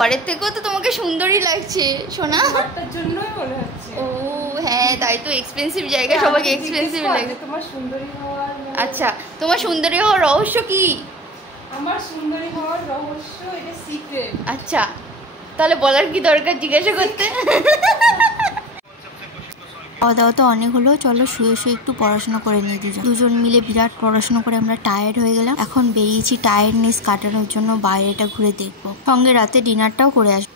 ঘরের থেকেও তো তোমাকে সুন্দরই লাগছে সোনা। ঘরটার জন্যই মনে হচ্ছে। ও হ্যাঁ, তাই তো এক্সপেন্সিভ জায়গা, সবাইকে এক্সপেন্সিভ লাগে। তোমার সুন্দরী হওয়ার আচ্ছা, তোমার সুন্দরী হওয়ার রহস্য কি? আমার সুন্দরী হওয়ার রহস্য এটা সিক্রেট। আচ্ছা, তাহলে বলার কি দরকার জিজ্ঞাসা করতে? খাওয়া দাওয়া তো অনেক হলো, চলো শুয়ে শুয়ে একটু পড়াশোনা করে নিই। দুজন মিলে বিরাট পড়াশোনা করে আমরা টায়ার্ড হয়ে গেলাম। এখন বেরিয়েছি টায়ার্ডনেস কাটানোর জন্য, বাইরেটা ঘুরে দেখবো, সঙ্গে রাতে ডিনারটাও করে আসবো।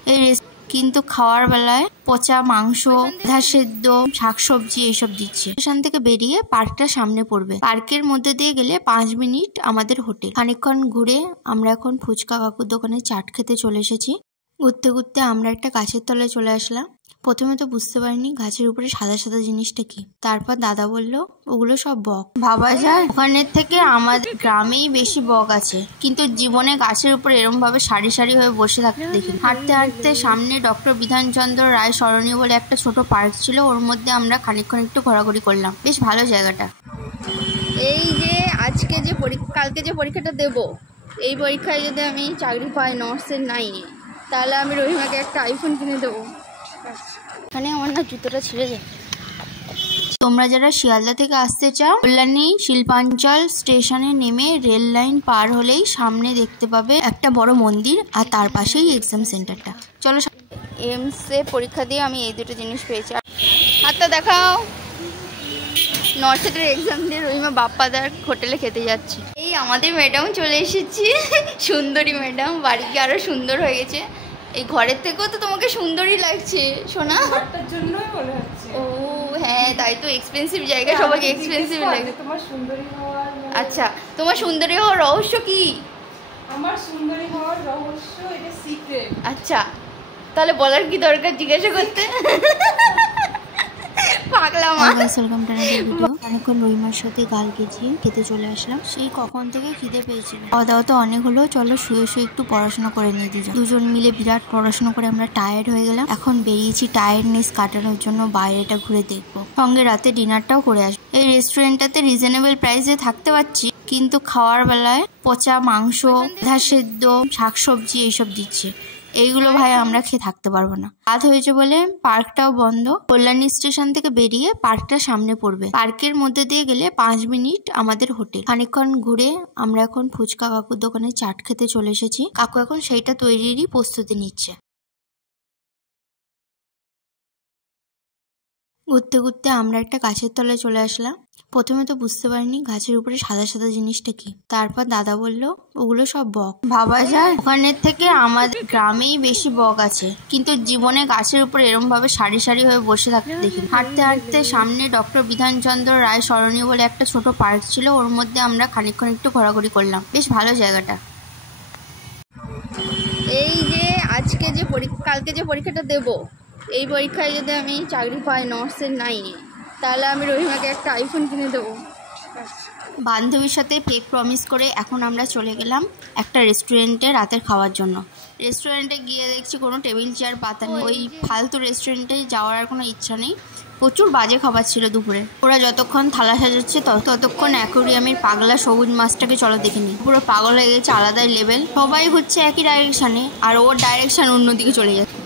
কিন্তু খাওয়ার বেলায় পচা মাংস, সেদ্ধ শাকসবজি এইসব দিচ্ছে। স্টেশন থেকে বেরিয়ে পার্কটা সামনে পড়বে, পার্কের মধ্যে দিয়ে গেলে 5 মিনিট আমাদের হোটেল। খানিকক্ষণ ঘুরে আমরা এখন ফুচকা কাকুর দোকানে চাট খেতে চলে এসেছি। ঘুরতে ঘুরতে আমরা একটা গাছের তলায় চলে আসলাম। প্রথমে তো বুঝতে পারিনি গাছের উপরে সাদা সাদা জিনিসটা কি। তারপর দাদা বলল ওগুলো সব বক। ভাবা যায় ওখানের থেকে আমাদের গ্রামেই বেশি বক আছে, কিন্তু জীবনে গাছের উপরে এরম ভাবে সারি সারি হয়ে বসে থাকতে দেখি। হাঁটতে হাঁটতে সামনে ডক্টর বিধানচন্দ্র রায় স্মরণীয় বলে একটা ছোট পার্ক ছিল, ওর মধ্যে আমরা খানিকক্ষণ একটু ঘোরাঘুরি করলাম। বেশ ভালো জায়গাটা। এই যে আজকে যে কালকে যে পরীক্ষাটা দেব, এই পরীক্ষায় যদি আমি চাকরি পাই নার্সের 9-এ, তাহলে আমি রহিমাকে একটা আইফোন কিনে দেবো। এখানে আমার না জুতোটা ছিঁড়ে যায়। তোমরা যারা শিয়ালদা থেকে আসতে চাও, কল্যাণী শিল্পাঞ্চল স্টেশনে নেমে রেল লাইন পার হলেই সামনে দেখতে পাবে একটা বড় মন্দির, আর তার পাশেই এক্সাম সেন্টারটা। চলো। এমসে পরীক্ষা দিয়ে আমি এই দুটো জিনিস পেয়েছি। হাতটা দেখাও। নর্থেটের এক্সাম দিয়ে রহিমা বাপ্পাদার হোটেলে খেতে যাচ্ছি। এই আমাদের ম্যাডাম চলে এসেছি, সুন্দরী ম্যাডাম। বাড়ি গিয়ে আরো সুন্দর হয়ে গেছে। এই ঘরের থেকেও তো তোমাকে সুন্দরই লাগছে সোনা। ঘরটার জন্যই মনে হচ্ছে। ও হ্যাঁ, তাই তো এক্সপেন্সিভ জায়গা, সবাইকে এক্সপেন্সিভ লাগে। তোমার সুন্দরী হওয়ার আচ্ছা, তোমার সুন্দরী হওয়ার রহস্য কি? আমার সুন্দরী হওয়ার রহস্য এটা সিক্রেট। আচ্ছা, তাহলে বলার কি দরকার জিজ্ঞাসা করতে? অনেকক্ষণ রহিমার সাথে গাল গেছিয়ে খেতে চলে আসলাম। সেই কখন থেকে খিদে পেয়েছিল। খাওয়া দাওয়া তো অনেক হলো, চলো শুয়ে শুয়ে একটু পড়াশোনা করে নিই। দুজন মিলে বিরাট পড়াশোনা করে আমরা টায়ার্ড হয়ে গেলাম। এখন বেরিয়েছি টায়ার্ডনেস কাটানোর জন্য, বাইরেটা ঘুরে দেখবো, সঙ্গে রাতে ডিনারটাও করে আসবো। এই রেস্টুরেন্টটাতে রিজনেবল প্রাইসে থাকতে পারছি, কিন্তু খাওয়ার বেলায় পচা মাংস, সেদ্ধ শাকসবজি এইসব দিচ্ছে। এইগুলো ভাই আমরা খেয়ে থাকতে পারবো না। রাত হয়েছে বলে পার্কটাও বন্ধ। কল্যাণী স্টেশন থেকে বেরিয়ে পার্কটা সামনে পড়বে, পার্কের মধ্যে দিয়ে গেলে 5 মিনিট আমাদের হোটেল। খানিকক্ষণ ঘুরে আমরা এখন ফুচকা কাকুর দোকানে চাট খেতে চলে এসেছি। কাকু এখন সেইটা তৈরিরই প্রস্তুতি নিচ্ছে। ঘুরতে ঘুরতে আমরা একটা গাছের তলায় চলে আসলাম। প্রথমে তো বুঝতে পারিনি গাছের উপরে সাদা সাদা জিনিসটা কি। তারপর দাদা বলল ওগুলো সব বক। ভাবা যায় ওখানের থেকে আমাদের গ্রামেই বেশি বক আছে, কিন্তু জীবনে গাছের উপরে এরম ভাবে সারি সারি হয়ে বসে থাকতে দেখি। হাঁটতে হাঁটতে সামনে ডক্টর বিধানচন্দ্র রায় স্মরণীয় বলে একটা ছোট পার্ক ছিল, ওর মধ্যে আমরা খানিকক্ষণ একটু ঘোরাঘুরি করলাম। বেশ ভালো জায়গাটা। এই যে আজকে যে কালকে যে পরীক্ষাটা দেব, এই পরীক্ষায় যদি আমি চাকরি পাই নার্সের 9-এ, তাহলে আমি রহিমাকে একটা আইফোন কিনে দেবো। বান্ধবীর সাথে ফেক প্রমিস করে এখন আমরা চলে গেলাম একটা রেস্টুরেন্টে রাতের খাওয়ার জন্য। রেস্টুরেন্টে গিয়ে দেখছি কোনো টেবিল চেয়ার পাতা নেই। ওই ফালতু রেস্টুরেন্টে যাওয়ার আর কোনো ইচ্ছা নেই। প্রচুর বাজে খাবার ছিল দুপুরে। ওরা যতক্ষণ থালা সাজাচ্ছে ততক্ষণ অ্যাকোরিয়ামের পাগলা সবুজ মাছটাকে চলো দেখে নি। পুরো পাগল হয়ে গেছে, আলাদাই লেভেল। সবাই হচ্ছে একই ডাইরেকশানে, আর ওর ডাইরেকশান অন্যদিকে চলে যাচ্ছে।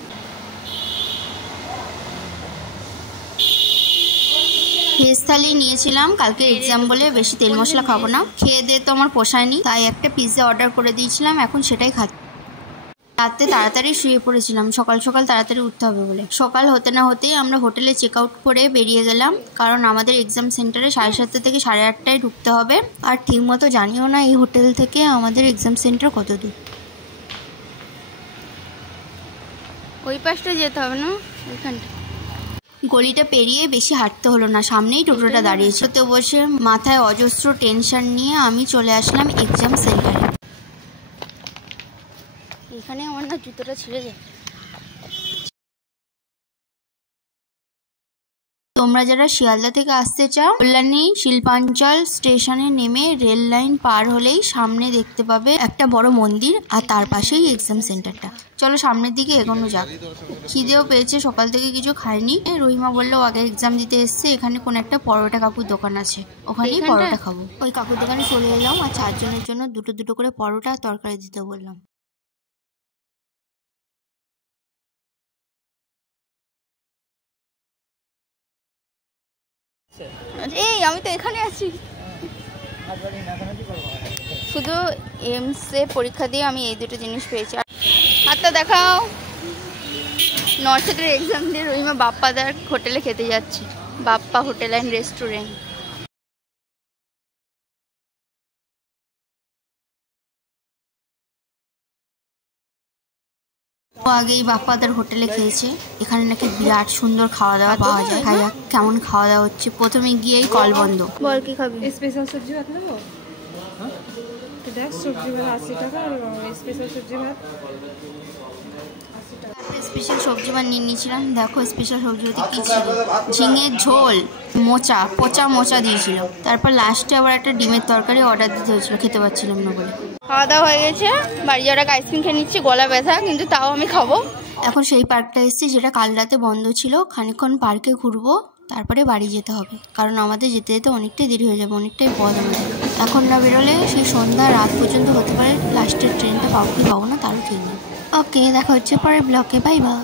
ভেজ থালি নিয়েছিলাম, কালকে এক্সাম বলে বেশি তেল মশলা খাবো না। খেয়ে দিয়ে তো আমার পোষায়নি, তাই একটা পিৎজা অর্ডার করে দিয়েছিলাম, এখন সেটাই খাচ্ছি। রাতে তাড়াতাড়ি শুয়ে পড়েছিলাম, সকাল সকাল তাড়াতাড়ি উঠতে হবে বলে। সকাল হতে না হতেই আমরা হোটেলে চেক আউট করে বেরিয়ে গেলাম, কারণ আমাদের এক্সাম সেন্টারে 7:30 থেকে 8:30টায় ঢুকতে হবে। আর ঠিক মতো জানিও না এই হোটেল থেকে আমাদের এক্সাম সেন্টার কত দূর। ওই পাশটা যেতে হবে না, ওইখানটা। গলিটা পেরিয়ে বেশি হাঁটতে হলো না, সামনেই টোটোটা দাঁড়িয়েছে। তো বসে মাথায় অজস্র টেনশন নিয়ে আমি চলে আসলাম এক্সাম সেন্টারে। এখানে আমার না জুতোটা ছিঁড়ে যায়। তোমরা যারা শিয়ালদা থেকে আসতে চাও, কল্যাণী শিল্পাঞ্চল স্টেশনে নেমে রেল লাইন পার হলেই সামনে দেখতে পাবে একটা বড় মন্দির, আর তার পাশেই এক্সাম সেন্টারটা। চলো সামনের দিকে এগোনো যাক। খিদেও পেয়েছে, সকাল থেকে কিছু খাইনি। রহিমা বললো আগে এক্সাম দিতে এসছে, এখানে কোন একটা পরোটা কাকুর দোকান আছে, ওখানেই পরোটা খাবো। ওই কাকুর দোকানে চলে এলাম, আর 4 জনের জন্য দুটো দুটো করে পরোটা তরকারি দিতে বললাম। এই আমি তো এখানে আছি। শুধু এমসে পরীক্ষা দিয়ে আমি এই দুটো জিনিস পেয়েছি। হাতটা দেখাও। নর্থ সেটের এক্সাম দিয়ে রহিমা বাপ্পাদার হোটেলে খেতে যাচ্ছি, বাপ্পা হোটেল অ্যান্ড রেস্টুরেন্ট। আগেই বাপ্পাদার হোটেলে খেয়েছে। এখানে নাকি বিরাট সুন্দর খাওয়া দাওয়া পাওয়া যায়। খাই যাক কেমন খাওয়া দাওয়া হচ্ছে। প্রথমে গিয়েই কল বন্ধ। বল কি খাবি? স্পেশাল সবজি ভাত নেবো। তো দেখ সবজি ভাত 80 টাকা আর স্পেশাল সবজি ভাত 80 টাকা। স্পেশাল সবজি ভাত নিয়ে নিয়েছিলাম। দেখো স্পেশাল সবজি ভাতে কি ছিল, ঝিঙের ঝোল, মোচা, পচা মোচা দিয়েছিল। তারপর লাস্টে আবার একটা ডিমের তরকারি অর্ডার দিতে হয়েছিল, খেতে পারছিলাম না বলে। খাওয়া দাওয়া হয়ে গেছে, বাড়ি যাওয়ার আইসক্রিম খেয়ে নিচ্ছি, গলা ব্যথা কিন্তু তাও আমি খাবো। এখন সেই পার্কটা এসেছি যেটা কাল রাতে বন্ধ ছিল। খানিকক্ষণ পার্কে ঘুরবো, তারপরে বাড়ি যেতে হবে, কারণ আমাদের যেতে যেতে অনেকটাই দেরি হয়ে যাবে, অনেকটাই পথ আমাদের। এখন না বেরোলে সেই সন্ধ্যা রাত পর্যন্ত হতে পারে। লাস্টের ট্রেনটা পাবো কি পাবো না তারও ঠিক নেই। ওকে, দেখা হচ্ছে পরের ব্লকে। Bye bye.